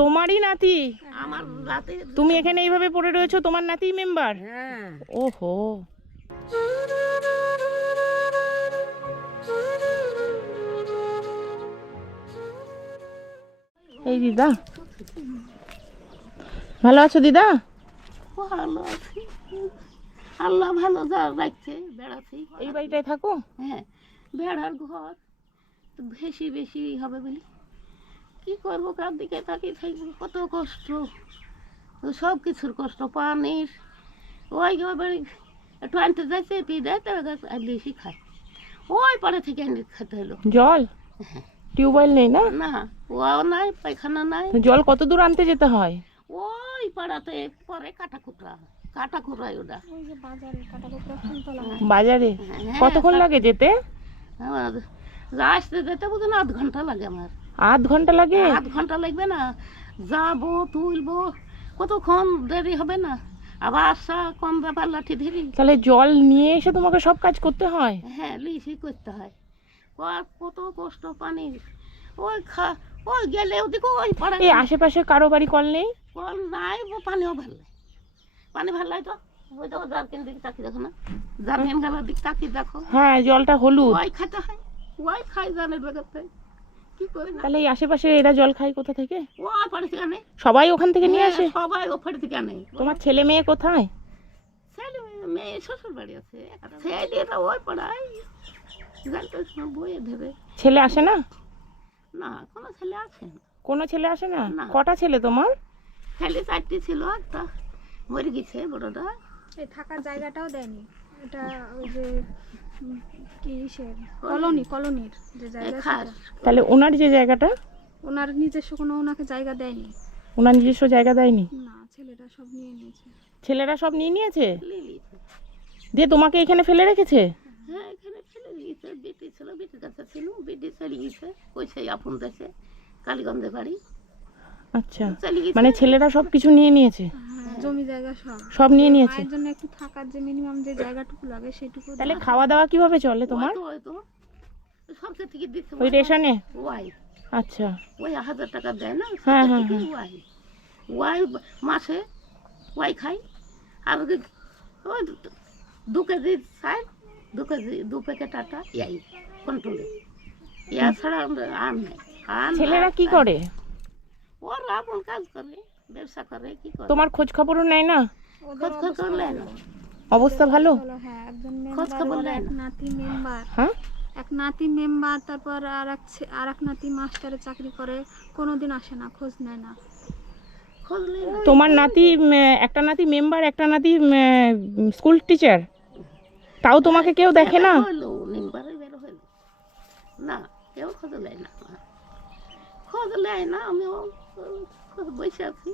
তোমারই নাতি? আমার রাতে তুমি এখানে এইভাবে পড়ে রয়েছো তোমার নাতি মেম্বার হ্যাঁ। ওহো। এই দিদা। ভালো আছো দিদা? ভালো আছি। আল্লাহ ভালো রাখছে বেড়াচ্ছি। এই বাড়িটায় থাকো। হ্যাঁ বেড়ার ঘর বেশি বেশি হবে বলি। কি করব? কার দিকে তাকিয়ে থাকব কত কষ্ট। সব কিছুর কষ্ট পানির। ওই বাড়ি একটু আনতে যাচ্ছে পি দেয় তার বেশি খায়। ওই পাড়ে থেকে আনি খেতে হলো। জল? টিউবওয়েল নেই না? না ওয়াও নাই পায়খানা নাই। জল কত দূর আনতে যেতে হয়? ওই পাড়াতে পরে কাটা কুটরা কাটা কুটরাই ওটা বাজারে হ্যাঁ, কতক্ষণ লাগে যেতে? আসতে যেতে বুঝুন আধ ঘণ্টা লাগে আমার। আধ ঘণ্টা লাগে? আধ ঘণ্টা লাগবে না। যাব তুলবো কতক্ষণ দেরি হবে না। আবার আসা কম ব্যাপার লাঠি ধরি। তাহলে জল নিয়ে এসে তোমাকে সব কাজ করতে হয়? হ্যাঁ লিসি করতে হয়। কত কষ্ট পানি। ওই খা ওই গেলে ওদিকে ওই পাড়া এই আশেপাশে কারও বাড়ি কল নেই? কল নাই ও পানিও ভালো পানি ভালো লাগে তো। ওই দেখো জারকেন দিকে তাকিয়ে দেখো না। জারকেন গালার দিকে তাকিয়ে দেখো। হ্যাঁ জলটা হলুদ। ওই খাইতে হয়। ওই খাই জানের বেগাতে তাহলে এই আশেপাশে এরা জল খায় কোথা থেকে? ওই পাড়ে থেকে আনে সবাই ওখান থেকে নিয়ে আসে? হ্যাঁ, সবাই ওপরে থেকে আনে তোমার ছেলে মেয়ে কোথায়? ছেলে মেয়ে শ্বশুর বাড়ি আছে। ছেলেটা ওই পাড়ায়। জানতে বইয়ে ধরে ছেলে আসে না? না কোনো ছেলে আছে না। কোনো ছেলে আসে না? না। কটা ছেলে তোমার? ছেলে চারটি ছিল একটা মরে গেছে বড়টা। এই থাকার জায়গাটাও দেয়নি। এটা ওই যে উম, কি সে কলোনি কলোনির যে জায়গা তাহলে ওনার যে জায়গাটা? ওনার নিজস্ব কোনো ওনাকে জায়গা দেয়নি। ওনার নিজস্ব জায়গা দেয়নি? না ছেলেটা সব নিয়ে নিয়েছে। ছেলেরা সব নিয়ে নিয়েছে? দিয়ে তোমাকে এখানে ফেলে রেখেছে? হ্যাঁ এখানে ছেলে গিয়েছে বেটি ছিল বেটির কাছে ছিল বেটি চলে ওই সেই আপন দেশে কালীগঞ্জে বাড়ি। আচ্ছা। মানে ছেলেরা সব কিছু নিয়ে নিয়েছে? হ্যাঁ জমি জায়গা সব। সব নিয়ে নিয়েছে? মায়ের জন্য একটু থাকার যে মিনিমাম যে জায়গাটুকু লাগে সেটুকু তাহলে খাওয়া দাওয়া কীভাবে চলে তোমার? সবচেয়ে থেকে দিচ্ছে। ওই রেশনে? ওয়াই। আচ্ছা। ওই হাজার টাকা দেয় না? হ্যাঁ, হ্যাঁ, থেকে ওয়াই। ওয়াই মাসে ওয়াই খাই। আর ওই দু কেজি চাই দু কেজি দু প্যাকেট আটা ইয়াই কন্ট্রোলে। ইয়া ছাড়া আর নাই। ছেলেরা কি করে? ওরা আপন কাজ করে ব্যবসা করে কি করে? তোমার খোঁজ খবরও নেয় না? খোঁজ খবর করলে না। অবস্থা ভালো? হ্যাঁ একজন খোঁজ খবর নেয় এক নাতি মেম্বার হ্যাঁ? এক নাতি মেম্বার তারপর আর এক আর এক নাতি মাস্টারে চাকরি করে কোনোদিন আসে না খোঁজ নেয় না। তোমার নাতি একটা নাতি মেম্বার একটা নাতি স্কুল টিচার তাও তোমাকে কেউ দেখে না? না কেউ খোঁজ নেয় না। খোঁজ নেয় না আমিও বসে আছি।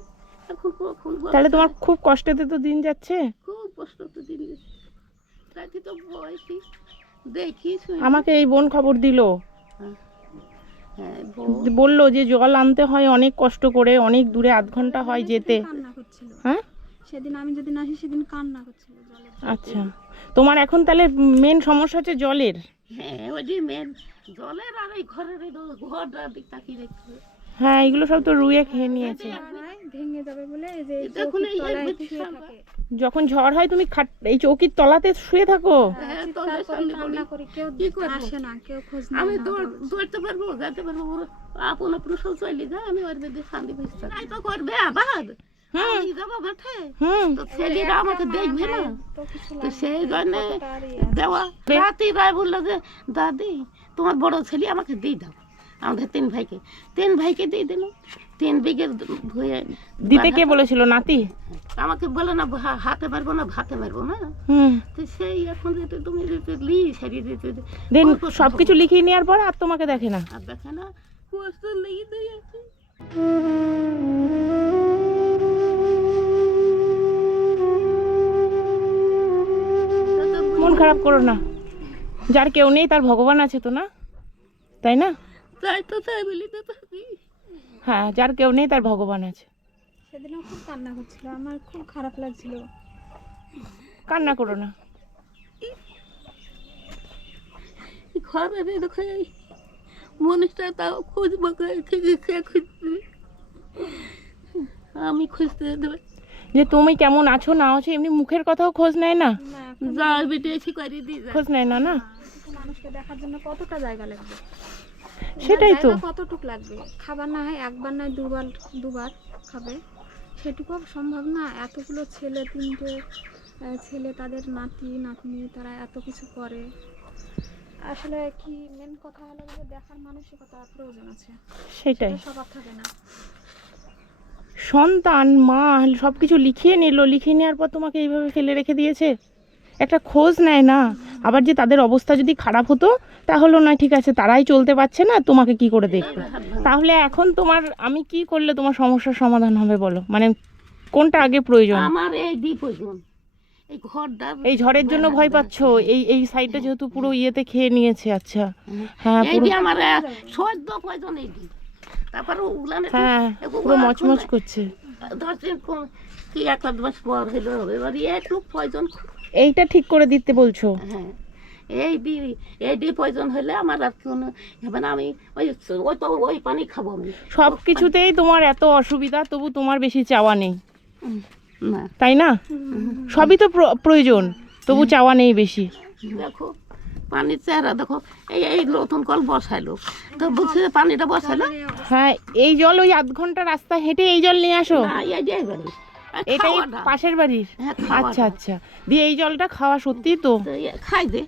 এখন কখন তাহলে তোমার খুব কষ্টেতে তো দিন যাচ্ছে? খুব কষ্ট তো দিন রাতে তো বয়সী। দেখি আমাকে এই বোন খবর দিল। হ্যাঁ। বউ বলল যে জল আনতে হয় অনেক কষ্ট করে অনেক দূরে আধ ঘণ্টা হয় যেতে। কান্না করছিল। হ্যাঁ? সেদিন আমি যেদিন আসি সেদিন কান্না করছিল আচ্ছা। তোমার এখন তাহলে মেন সমস্যা হচ্ছে জলের? হ্যাঁ ওই যে মেন জলের আর এই ঘরের এই ঘরটার দিক তাকিয়ে দেখতে হ্যাঁ এগুলো সব তো রুয়ে খেয়ে নিয়েছে। ভেঙে যাবে বলে যে যখন ঝড় হয় তুমি খাট এই চৌকির তলাতে শুয়ে থাকো। হ্যাঁ, আমি দৌড় দৌড়তে পারব যেতে পারব ওর আপন আপন চলে যায় আমি ওর শান্তি তো করবে আবার আমাকে দেখবে না। তো সেই জন্য। দেওয়া রাতে রায় বলল যে দাদি তোমার বড় ছেলে আমাকে দিয়ে দাও। আমাদের তিন ভাইকে। তিন ভাইকে দিয়ে দিল। তিন বিঘে ভুয়ে দিতে কে বলেছিল? নাতি? আমাকে বলে না হাতে মারবো না ভাতে মারবো না। তো সেই এখন যেতে তুমি যেতে লি সারিয়ে দিতে দেন সব কিছু লিখিয়ে নেওয়ার পর আর তোমাকে দেখে না। আর দেখে না কষ্ট লেগে দিয়ে মন খারাপ করো না। যার কেউ নেই তার ভগবান আছে তো না? তাই না? তাই তো তাই বলি তো থাকি হ্যাঁ যার কেউ নেই তার ভগবান আছে। সেদিনও খুব কান্না করছিল আমার খুব খারাপ লাগছিল। কান্না করো না। ঘরে দেখো এই মনুষটা তাও খুঁজবো খুঁজবে আমি খুঁজতে দেবে। যে তুমি কেমন আছো না আছো এমনি মুখের কথাও খোঁজ নেয় না। যা বেটে এসে করে দিয়ে খোঁজ নেয় না না? মানুষকে দেখার জন্য কতটা জায়গা লাগবে? সেটাই তো। কতটুক লাগবে? খাবার না হয় একবার নয় দুবার দুবার খাবে। সেটুকু সম্ভব না। এতগুলো ছেলে তিনটে ছেলে তাদের নাতি নাতনি তারা এত কিছু করে। আসলে কি মেন কথা হলো যে দেখার মানসিকতা প্রয়োজন আছে। সেটাই। সেটা সবার থাকে না। সন্তান মা সব কিছু লিখিয়ে নিল। লিখিয়ে নেওয়ার পর তোমাকে এইভাবে ফেলে রেখে দিয়েছে? একটা খোঁজ নেয় না। আবার যে তাদের অবস্থা যদি খারাপ হতো তাহলে নয় ঠিক আছে তারাই চলতে পারছে না তোমাকে কি করে দেখবে? তাহলে এখন তোমার আমি কি করলে তোমার সমস্যার সমাধান হবে বলো? মানে কোনটা আগে প্রয়োজন? আমার এই দ্বীপ প্রয়োজন। এই ঝড়ের জন্য ভয় পাচ্ছ? এই এই সাইডটা যেহেতু পুরো ইয়েতে খেয়ে নিয়েছে আচ্ছা। হ্যাঁ আমার সদ্য প্রয়োজন এই তারপরে উলানে হ্যাঁ পুরো মচমচ করছে। দশ দিন কি এক আধ মাস পর হলো এবার একটু প্রয়োজন এইটা ঠিক করে দিতে বলছো? হ্যাঁ। এই দি এই দি প্রয়োজন হলে আমার আর কোনো হবে না আমি ওই ওই তো ওই পানি খাব আমি। সব কিছুতেই তোমার এত অসুবিধা তবু তোমার বেশি চাওয়া নেই। না। তাই না? সবই তো প্রয়োজন তবু চাওয়া নেই বেশি। দেখো পানির চেহারা দেখো এই এই নতুন কল বসাইলো। তো বুঝছে পানিটা বসাইলো? হ্যাঁ এই জল ওই আধ ঘণ্টা রাস্তা হেঁটে এই জল নিয়ে আসো। না এই এটাই পাশের বাড়ির। হ্যাঁ, আচ্ছা আচ্ছা। দিয়ে এই জলটা খাওয়া সত্যি তো। তো খাই দে।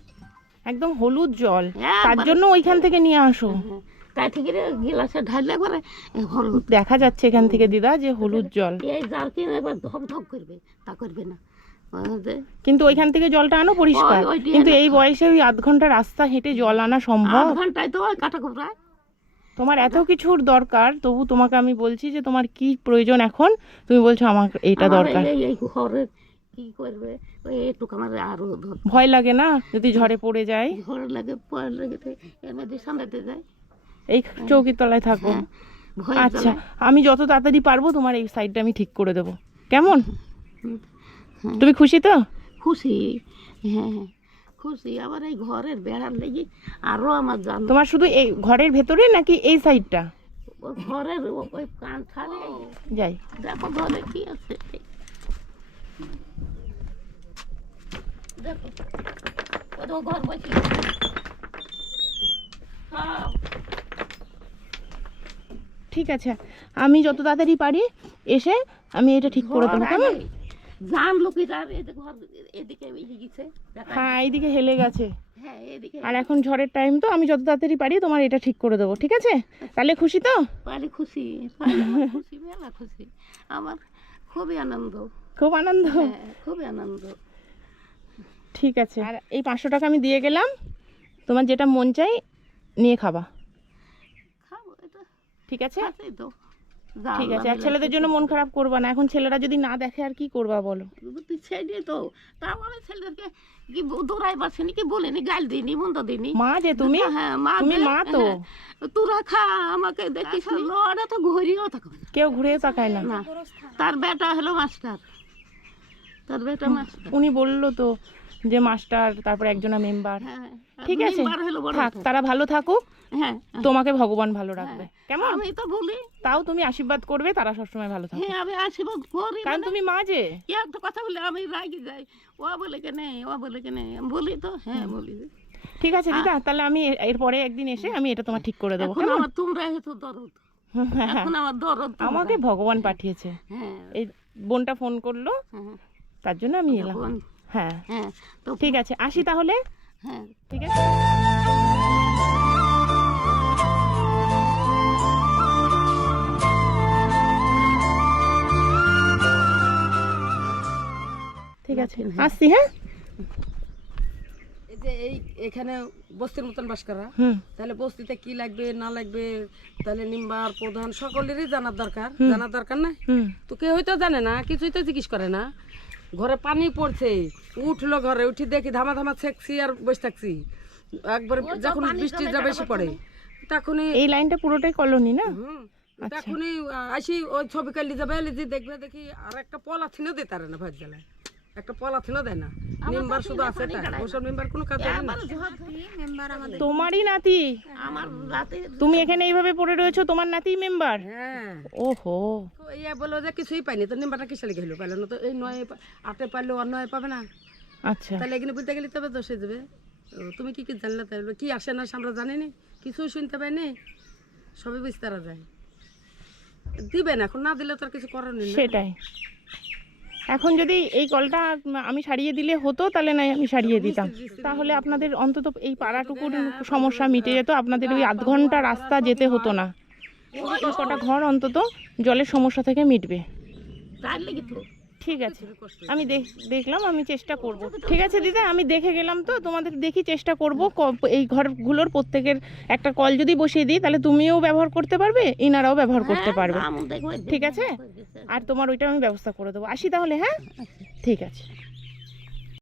একদম হলুদ জল। হ্যাঁ, তার মানে- জন্য ওইখান থেকে নিয়ে আসো। হ্যাঁ, তাই থেকে রে গিলাসে ঢাললে করে হলুদ। দেখা যাচ্ছে এখান থেকে দিদা যে হলুদ জল। এই জাল কিনে এবার ধপ ধপ করবে তা করবে না। কিন্তু ওইখান থেকে জলটা আনো পরিষ্কার। কিন্তু এই বয়সে ওই আধ ঘণ্টা রাস্তা হেঁটে জল আনা সম্ভব? আধ ঘন্টায় তো কাটা কুমড়ায় তোমার এত কিছুর দরকার তবু তোমাকে আমি বলছি যে তোমার কি প্রয়োজন এখন? তুমি বলছো আমার এটা দরকার। কি করবে? একটু আমার আরও ভয় লাগে না যদি ঝড়ে পড়ে যায়? ঘর লাগে পয় লাগে এর মধ্যে সামলাতে যায় এই চৌকির তলায় থাকো। হ্যাঁ আচ্ছা আমি যত তাড়াতাড়ি পারব তোমার এই সাইডটা আমি ঠিক করে দেবো। কেমন? তুমি খুশি তো? খুশি। হ্যাঁ হ্যাঁ। খুশি আবার এই ঘরের বেড়ার লেগে আরও আমার জান। তোমার শুধু এই ঘরের ভেতরে নাকি এই সাইডটা ঘরের ওই কান ছাড়ে যাই। দেখো ঘরে কি আছে। দেখো। কত ঘর বসে। হ্যাঁ ঠিক আছে আমি যত তাড়াতাড়ি পারি এসে আমি এটা ঠিক করে দেবো কেমন? জান ঘর এদিকে এদিকে গেছে হ্যাঁ এইদিকে হেলে গেছে। হ্যাঁ এদিকে আর এখন ঝড়ের টাইম তো আমি যত তাড়াতাড়ি পারি তোমার এটা ঠিক করে দেবো ঠিক আছে? তাহলে খুশি তো? পারি খুশি খুশি মেলা খুশি। আমার খুবই আনন্দ। খুব আনন্দ? হ্যাঁ খুবই আনন্দ। ঠিক আছে। আর এই পাঁচশো টাকা আমি দিয়ে গেলাম তোমার যেটা মন চাই নিয়ে খাবা। খাব এটা ঠিক আছে? তো। ঠিক আছে আর ছেলেদের জন্য মন খারাপ করবা না। এখন ছেলেরা যদি না দেখে আর কি করবা বলো? তুই ছেড়ে তো তাও আমি ছেলেদেরকে কি দৌড়াই পারছিনি কি বলিনি? গাল দিইনি মন্দ দিইনি? মা যে তুমি? হ্যাঁ মা তুমি মা তো। হ্যাঁ, তোরা খা আমাকে দেখিস লড়া তো ঘুরিও থাকবে না। কেউ ঘুরে তাকায় না। না তার বেটা হলো মাস্টার। তার বেটা মাস্টার। উনি বলল তো যে মাস্টার তারপর একজনা মেম্বার। হ্যাঁ ঠিক আছে? মেম্বার হলো থাক তারা ভালো থাকুক। হ্যাঁ তোমাকে ভগবান ভালো রাখবে। কেমন? আমি তো বলি। তাও তুমি আশীর্বাদ করবে তারা সবসময় ভালো থাকবে হ্যাঁ আমি আশীর্বাদ করি কারণ মানে তুমি মা যে। কি একটা কথা বলে আমি রাগি যাই। ও বলে কে নেই ও বলে কে নেই। বলি তো? হ্যাঁ বলি। ঠিক আছে দিদা তাহলে আমি এরপরে একদিন এসে আমি এটা তোমার ঠিক করে দেবো কেমন? তোমরা তো দরদ। এখন আমার দরদ আমাকে ভগবান পাঠিয়েছে। হ্যাঁ। এই বোনটা ফোন করল হ্যাঁ। তার জন্য আমি এলাম। হ্যাঁ। হ্যাঁ তো ঠিক আছে আসি তাহলে। হ্যাঁ। ঠিক আছে। ঠিক আছে আসছি হ্যাঁ। এই যে এই এখানে বস্তির মতন বাস করা। তাহলে বস্তিতে কি লাগবে না লাগবে তাহলে নিম্বার প্রধান সকলেরই জানার দরকার। জানার দরকার না? তো কেউ হয়তো জানে না কিছুই তো জিজ্ঞেস করে না। ঘরে পানি পড়ছে। উঠল ঘরে উঠি দেখি ধামা ধামা ছেকছি আর বসে থাকছি। একবার যখন বৃষ্টি যা বেশি পড়ে। তখনই। এই লাইনটা পুরোটাই কলোনি না? হুম তখনই আসি ওই ছবি কালি যাবে লিজি দেখবে দেখি আর একটা পলাথিনও দিতে পারে না ভাত জ্বালায় একটা পলাথিনও দেয় না। মেম্বার শুধু আছে ওসব মেম্বার কোনো কাজ জানে না। তোমারই নাতি? আমার রাতে তুমি এখানে এইভাবে পড়ে রয়েছো তোমার নাতি মেম্বার? হ্যাঁ। ওহো। তো ইয়া বলল যে কিছুই পাইনি তো মেম্বারটা কিসে লিখে হলো? পাইলো না তো এই নয় আটে পাইলো আর নয় পাবে না। আচ্ছা। তাহলে এখানে বলতে গেলে তবে দোষে দেবে। তুমি কি কি জানলে তাই কি আসে না আমরা জানি নি। কিছুই শুনতে পাইনি। সবই বিস্তারা যায়। দিবেন এখন না দিলে তো আর কিছু করার নেই সেটাই। এখন যদি এই কলটা আমি সারিয়ে দিলে হতো তাহলে নাই আমি সারিয়ে দিতাম। তাহলে আপনাদের অন্তত এই পাড়াটুকুর সমস্যা মিটে যেত আপনাদের ওই আধ ঘণ্টা রাস্তা যেতে হতো না। কটা ঘর অন্তত জলের সমস্যা থেকে মিটবে। তার লেগে তো? ঠিক আছে। আমি দেখ- দেখলাম আমি চেষ্টা করব। ঠিক আছে দিদা আমি দেখে গেলাম তো তোমাদের দেখি চেষ্টা করব। ক- এই ঘরগুলোর প্রত্যেকের একটা কল যদি বসিয়ে দিই তাহলে তুমিও ব্যবহার করতে পারবে ইনারাও ব্যবহার করতে পারবে। ঠিক আছে? আর তোমার ওইটা আমি ব্যবস্থা করে দেবো। আসি তাহলে হ্যাঁ? ঠিক আছে।